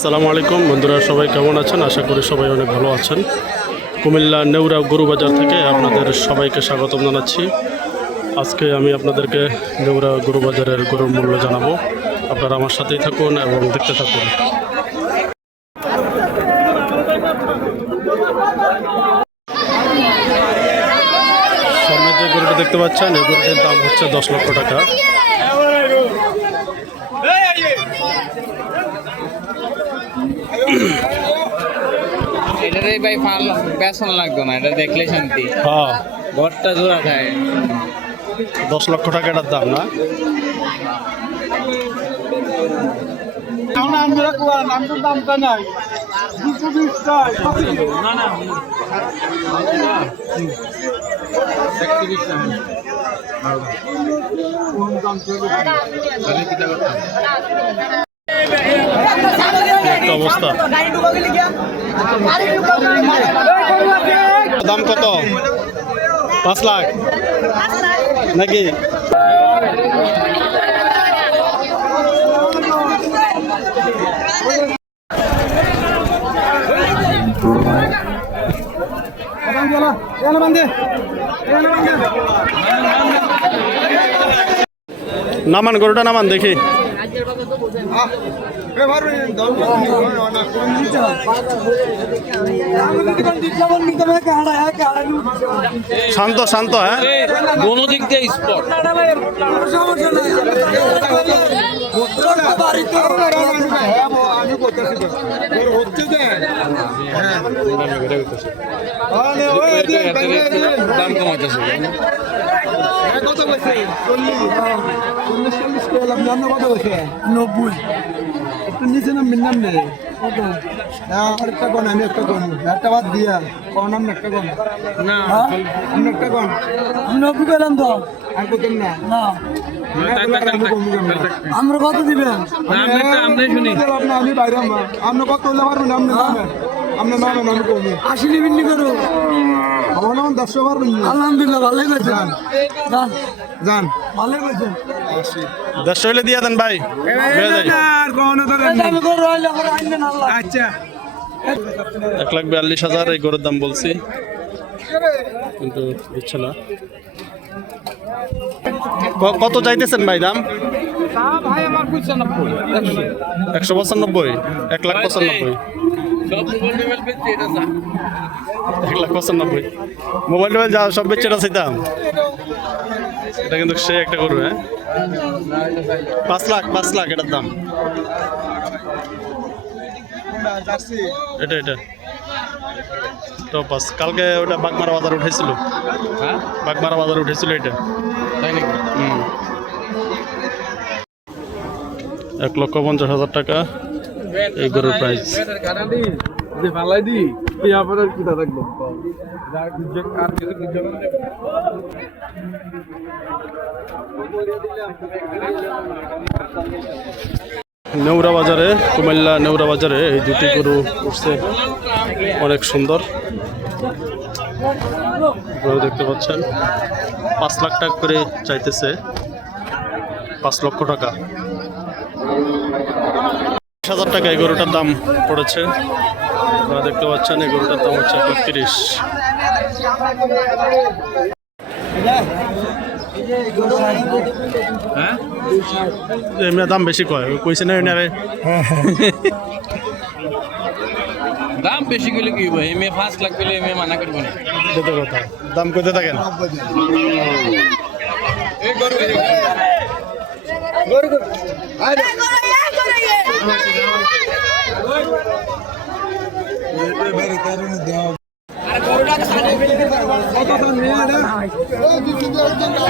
আসসালামু আলাইকুম বন্ধুরা, সবাই কেমন আছেন? আশা করি সবাই অনেক ভালো আছেন। কুমিল্লা নেউরা গরু বাজার থেকে আপনাদের সবাইকে স্বাগতম জানাচ্ছি। আজকে আমি আপনাদেরকে নেউরা গরু বাজারের গরুর মূল্য জানাবো। আপনারা আমার সাথেই থাকুন এবং দেখতে থাকুন। সামনে যে গরুটা দেখতে পাচ্ছেন, এই গরুটির দাম হচ্ছে 10 লক্ষ টাকা। এটারে ভাই ফাল বেসন লাগতো না, এটা দেখলে শান্তি। হ্যাঁ, ঘরটা জোড়া খায়। 10 লক্ষ টাকা এটার দাম না? একটা অবস্থা। দাম কত? 5 লাখ নাকি? নামান গরুটা নামান দেখি। শান্ত শান্ত, হ্যাঁ, কোনো দিক দিয়ে স্পট। দাম কমাইতেছে। কত বলছে? 90 একটু নিচে নামবেন নাম নেই। আরেকটা কোন আমি একটা কোন একটা বাদ দিয়া কোন আমি একটা কোন না আমি একটা কোন আমি 90 পেলাম তো আর কত না না আমরা কত দিবেন? আমি বাইরে আমরা কত হলে পারবেন? আপনি নামেন আমি কমি 80 নিবেন নি করো আমার নাম 10 পারবেন। আলহামদুলিল্লাহ ভালোই গেছে। যান ভালোই গেছে। 10 হইলে দিয়ে দেন ভাই। আচ্ছা 1,42,000 এই গরুর দাম বলছি, কিন্তু দিচ্ছে না। কত চাইতেছেন ভাই দাম? ভাই আমার 95 195, 1,95,000, 1,95,000 মোবাইল টোবাইল যা সব বেচে চাইতাম। এটা কিন্তু সে একটা গরু, হ্যাঁ, 5 লাখ এটার দাম। এটা এটা টপাস কালকে ওটা বাগমারা বাজার উঠেছিল। হ্যাঁ বাগমারা বাজার উঠেছিল এটা। তাই নাকি? 1,50,000 টাকা এই গরুর প্রাইস। নেউরা বাজারে, কুমিল্লা নেউরা বাজারে এই দুটি গরু উঠছে, অনেক সুন্দর গরু দেখতে পাচ্ছেন। 5 লাখ টাকা করে চাইতেছে, 5 লক্ষ টাকা। 10,000 টাকা এই গরুটার দাম পড়েছে। আপনারা দেখতে পাচ্ছেন এই গরুটার দাম হচ্ছে 1,30,000। হ্যাঁ এমনি দাম বেশি কয় কইছে না এনারে। দাম বেশি গেলে কি হবে? এমএ 5 লাখ পেলে এমএ মানা করবো না। যেতে কথা দাম কইতে থাকেন।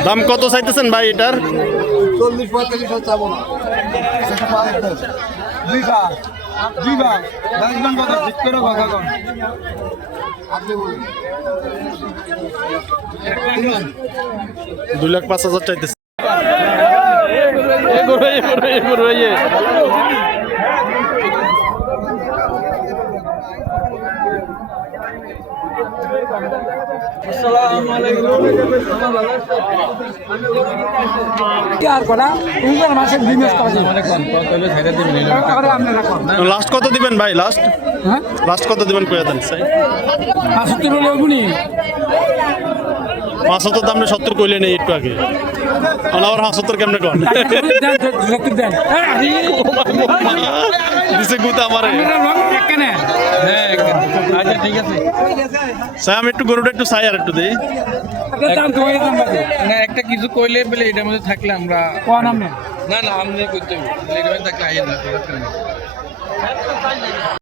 দাম কত চাইতেছেন ভাই এটার? 40-45 চাবো না। দুই ভাগ কথা ঠিক করে কথা কন। আপনি বলুন 2,05,000 চাইতেছে। লাস্ট কত দিবেন ভাই? লাস্ট কত দিবেন কয়ে দেন। 75 দাম 70 কইলে নেই একটু আগে, আবার 75 কেমনে কন দিছে গুতা আমারে। হ্যাঁ আচ্ছা ঠিক আছে। স্যার আমি একটু গরুটা একটু চাই আর একটু দেই না, একটা কিছু কইলে বলে এটার মধ্যে থাকলে আমরা না না আমরা করতে হবে, এটার মধ্যে থাকলে আইন না।